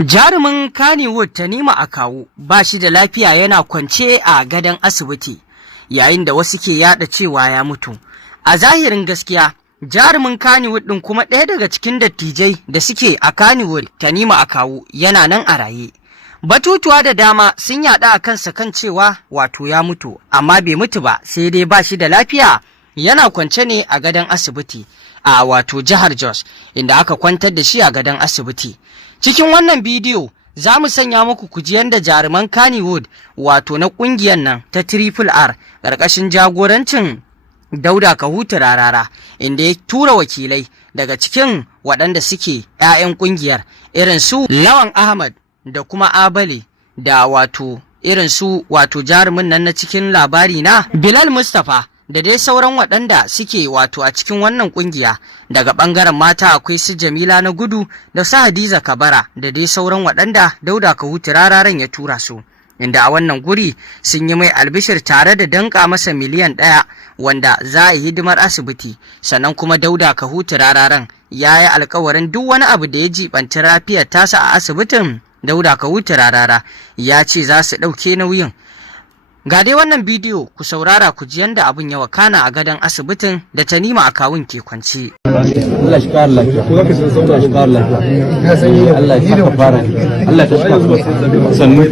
Jarumin Kannywood Tanimu Akawu ba shi da lafiya yana kwance a gadon asibiti yayin da wasu ke yada cewa ya mutu. A zahirin gaskiya, jarumin Kannywood ɗin kuma ɗaya daga cikin dattijai da suke a Kannywood Tanimu Akawu yana nan a raye. Batutuwa da dama sun yaɗa a kansa kan cewa wato ya mutu, amma bai mutu ba sai dai ba shi da lafiya yana kwance ne a gadon asibiti a wato jihar Jos, inda aka kwantar da shi a gadon asibiti. Cikin wannan bidiyo za mu sanya muku ku ji yanda jaruman Kannywood wato na ƙungiyar nan ta Triple R ƙarƙashin jagorancin Dauda Kahutu Rarara, inda ya tura wakilai daga cikin waɗanda suke 'ya'yan ƙungiyar irin su Lawan Ahmad da kuma Abale da wato irin su wato jarumin nan na cikin labari na Bilal Mustapha da dai sauran waɗanda suke wato a cikin wannan ƙungiya. Daga ɓangaren mata akwai su Jamila na Gudu da su Hadiza Kabara da dai sauran waɗanda Dauda Kahutu Rararen ya tura su, inda a wannan guri sun yi mai albishir tare da danka masa miliyan 1 wanda za a yi hidimar asibiti. Sannan kuma Dauda Kahutu Rararen ya yi alkawarin duk wani abu da ya jibanci lafiyar tasa a asibitin Dauda Kahutu Rarara ya ce za su ɗauke nauyin. Ga dai wannan bidiyo ku saurara ku ji yanda abin ya wakana a gadon asibitin da Tanimu Akawun ke kwance. Allah shi kara lafiya. Allah shi kara lafiya. Allah ya saka fara. Allah ya saka sannu.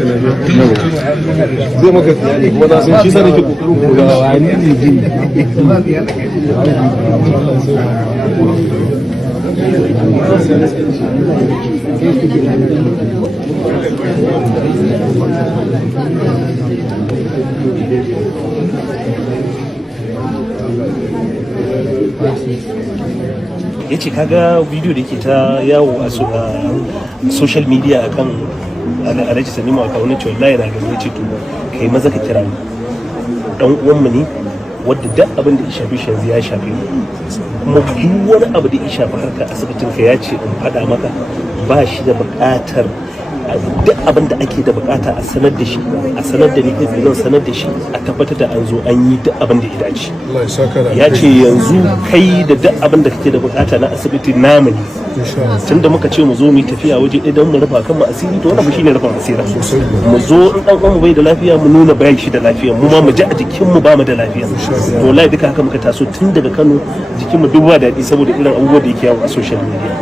Zai maka tsayani kuma na san shi sai nake kokarin koya wani ne ji. Ya ce kaga bidiyo da ke ta yawo a social media akan Alhaji Tanimu Akawu na cewa wallahi na gani, ya ce to kai maza ka kira mu, dan uwanmu ne wadda duk abin da ya shafi shi yanzu ya shafi kuma duk wani abu da ya shafi harkar asibitin ka ya ce in faɗa maka ba shi da buƙatar duk abin da ake da bukata a sanar da shi, a sanar da ni kai zan sanar da shi, a tabbatar da an zo an yi duk abin da ya dace. Ya ce yanzu kai da duk abin da kake da bukata na asibiti namu ne, tun da muka ce mu zo mu tafiya waje ɗaya don mu rufa kan mu asiri, to wannan shine rufin asira. Mu zo in dan uwan mu bai da lafiya mu nuna bai shi da lafiya, mu ma mu ji a jikin mu ba mu da lafiya. To wallahi duka haka muka taso tun daga Kano, jikin mu duk ba daɗi saboda irin abubuwa da yake yawo a social media.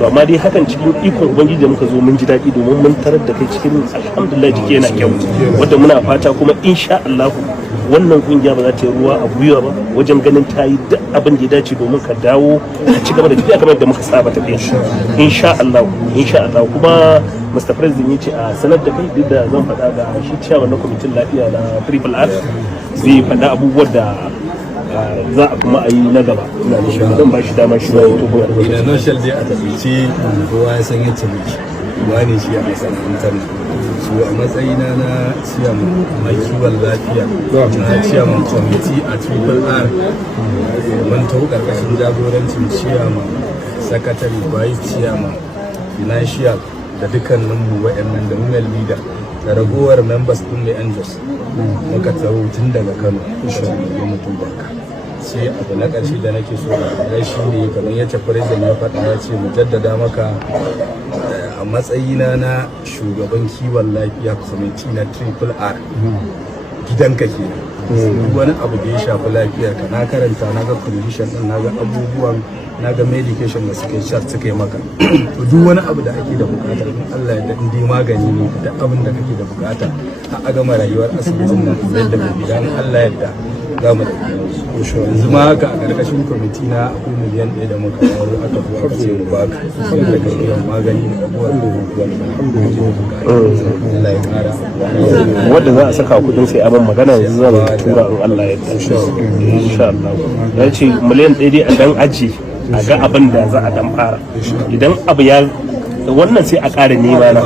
To amma dai hakan cikin ikon ubangiji da muka zo mun ji daɗi domin mun tarar da kai cikin alhamdulillah jiki yana kyau, wadda muna fata kuma insha Allah wannan kungiya ba za ta yi ruwa a gwiwa ba wajen ganin ta yi duk abin da ya dace domin ka dawo ka ci gaba da tafiya kamar da muka saba tafiya insha Allah. Kuma Mr. President ya ce a sanar da kai, duk da zan faɗa ga shi ciyaman na kwamitin lafiya na Triple R zai faɗa abubuwan da za a kuma a yi na gaba. Ina da shi zan ba shi dama shi ba ya tobo ina no shall dai a tabbaci kowa ya san yacce muke wani shi a masana'antar su a matsayina na ciyaman mai kiwon lafiya na ciyaman kwamiti a Triple R mun taho karkashin jagorancin ciyaman sakatare vice ciyaman financial da dukkaninmu wa'annan da women leader da ragowar members din mai angels muka taho tun daga Kano da mutum baka. Sai abu na ƙarshe da nake so da shi ne kamar yacce president ya faɗa, ya ce mu jaddada maka a matsayina na shugaban kiwon lafiya kwamiti na Triple R gidanka ke wani abu da ya shafi lafiyar ka na karanta, na ga condition din, na ga abubuwan, na ga medication da suke sha suka yi maka duk wani abu da ake da bukata in Allah ya dai magani ne da abin da kake da bukata a gama rayuwar asibitin nan da bidan Allah ya za mu yanzu ma haka a ƙarƙashin kwamiti na akwai miliyan 1 da muka kawo aka fi aka ce mu baka sai da ka biyan magani da abubuwan da Allah ya ƙara wanda za a saka kudin sai abin magana yanzu zan tura in Allah ya yarda insha Allah. Ya ce miliyan 1 dai a dan aji a ga abin da za a dan fara, idan abu ya wannan sai a ƙara nema na.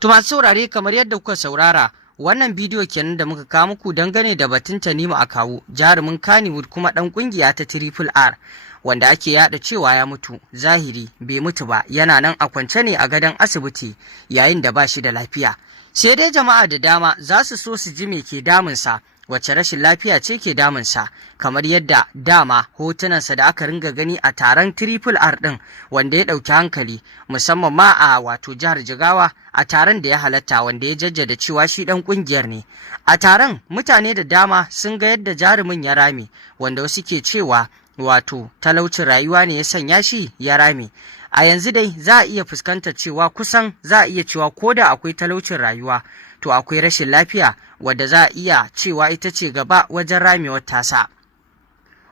To masu saurare, kamar yadda kuka saurara wannan bidiyo kenan da muka kawo muku dangane da batun Tanimu Akawu, jarumin Kannywood kuma dan kungiya ta Triple R wanda ake yada cewa ya mutu. Zahiri bai mutu ba, yana nan a kwance ne a gadon asibiti yayin da ba shi da lafiya. Sai dai jama'a da dama za su so su ji me ke damunsa, wacce rashin lafiya ce ke damunsa, kamar yadda dama hotunansa da aka ringa gani a taron Triple R ɗin wanda ya ɗauki hankali musamman ma a wato jihar Jigawa a taron da ya halatta, wanda ya jaddada cewa shi ɗan ƙungiyar ne. A taron mutane da dama sun ga yadda jarumin ya rame, wanda wasu ke cewa wato talaucin rayuwa ne ya sanya shi ya rame. A yanzu dai za a iya fuskantar cewa kusan za a iya cewa ko da akwai talaucin rayuwa to akwai rashin lafiya wadda za a iya cewa ita ce gaba wajen ramewar tasa,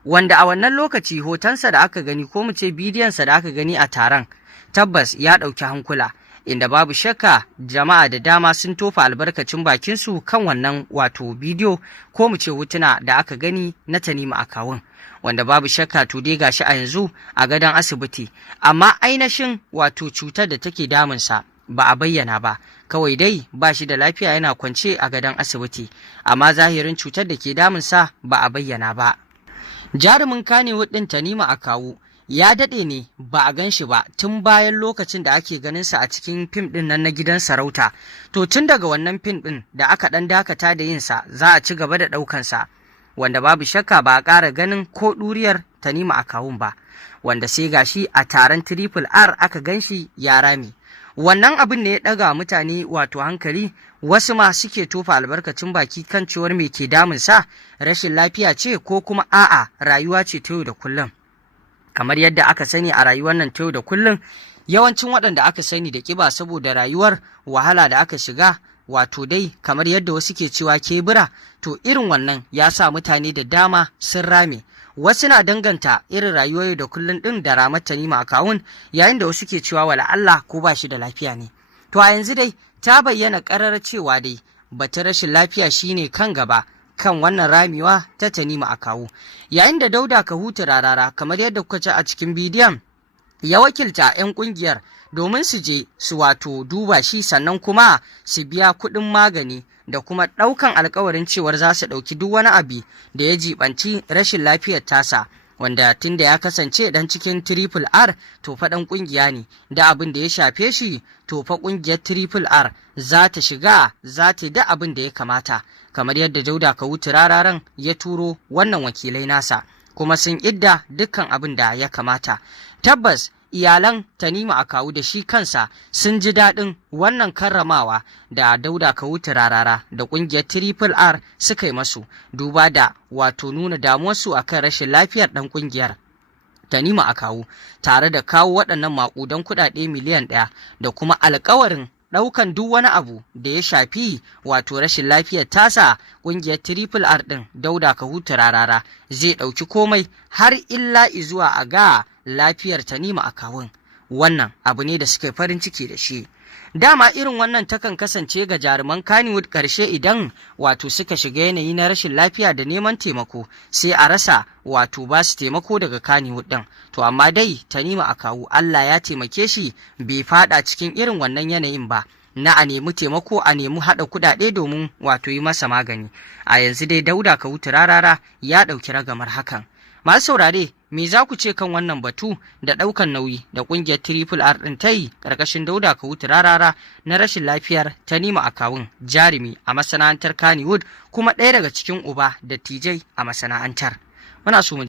wanda a wannan lokaci hotonsa da aka gani ko mu ce bidiyonsa da aka gani a taron tabbas ya ɗauki hankula, inda babu shakka jama'a da dama sun tofa albarkacin bakinsu kan wannan wato bidiyo ko mu ce hotuna da aka gani na Tanimu Akawun, wanda babu shakka to dai gashi a yanzu a gadon asibiti, amma ainihin wato cutar da take damunsa ba a bayyana ba, kawai dai ba shi da lafiya yana kwance a gadon asibiti, amma zahirin cutar da ke damunsa ba a bayyana ba. Jarumin Kannywood ɗin Tanimu Akawu ya daɗe ne ba a gan shi ba tun bayan lokacin da ake ganinsa a cikin fim ɗin nan na gidan sarauta. To tun daga wannan fim ɗin da aka ɗan dakata da yinsa za a ci gaba da ɗaukansa, wanda babu shakka ba a ƙara ganin ko ɗuriyar Tanimu Akawun ba, wanda sai gashi a taron Triple R aka gan shi ya rame. Wannan abin ne ya ɗaga mutane wato hankali, wasu ma suke tofa albarkacin baki kan cewar me ke damunsa, rashin lafiya ce ko kuma a'a rayuwa ce ta yau da kullum. Kamar yadda aka sani a rayuwar nan ta yau da kullum, yawancin waɗanda aka sani da ƙiba saboda rayuwar wahala da aka shiga, wato dai kamar yadda wasu ke cewa kebura, to irin wannan ya sa mutane da dama sun rame. Wasu na danganta irin rayuwar da kullum ɗin da ramar Tanimu Akawun, yayin da wasu ke cewa wala Allah ko ba shi da lafiya ne. To a yanzu dai ta bayyana ƙarar cewa dai batun rashin lafiya shine kan gaba kan wannan ramewa ta Tanimu Akawu, yayin da Dauda Kahutu Rarara kamar yadda kuka ci a cikin bidiyon ya wakilta 'yan ƙungiyar domin su je su wato duba shi, sannan kuma su biya kuɗin magani da kuma ɗaukan alkawarin cewar za su ɗauki duk wani abu da ya jibanci rashin lafiyar tasa, wanda tun da ya kasance ɗan cikin Triple R to fa ɗan ƙungiya ne, da abin da ya shafe shi to fa ƙungiyar Triple R za ta shiga za ta da abin da ya kamata, kamar yadda Dauda Kahutu Rararan ya turo wannan wakilai nasa kuma sun idda dukkan abin da ya kamata. Tabbas iyalan Tanimu Akawu da shi kansa sun ji daɗin wannan karramawa da Dauda Kahutu Rarara da ƙungiyar Triple R suka yi masu, duba da wato nuna damuwarsu akan rashin lafiyar ɗan ƙungiyar Tanimu Akawu, tare da kawo waɗannan maƙudan kuɗaɗe miliyan 1 da kuma alƙawarin ɗaukan duk wani abu da ya shafi wato rashin lafiyar tasa. Ƙungiyar Triple R ɗin Dauda Kahutu Rarara zai ɗauki komai har illa izuwa a ga lafiyar Tanimu Akawun. Wannan abu ne da suka farin ciki da shi. Dama irin wannan takan kasance ga jaruman Kannywood ƙarshe idan wato suka shiga yanayi na rashin lafiya da neman taimako, sai a rasa wato ba su taimako daga Kannywood ɗin. To amma dai Tanimu Akawu Allah ya taimake shi bai fada cikin irin wannan yanayin ba na a nemi taimako, a nemi haɗa kuɗaɗe domin wato yi masa magani. A yanzu dai Dauda Kahutu Rarara ya ɗauki ragamar hakan. Masu saurare, me za ku ce kan wannan batu da ɗaukan nauyi da ƙungiyar Triple R ɗin ta yi ƙarƙashin Dauda Kahutu Rarara na rashin lafiyar Tanimu Akawun, jarumi a masana'antar Kannywood kuma ɗaya daga cikin uba da tijai a masana'antar? Muna so mu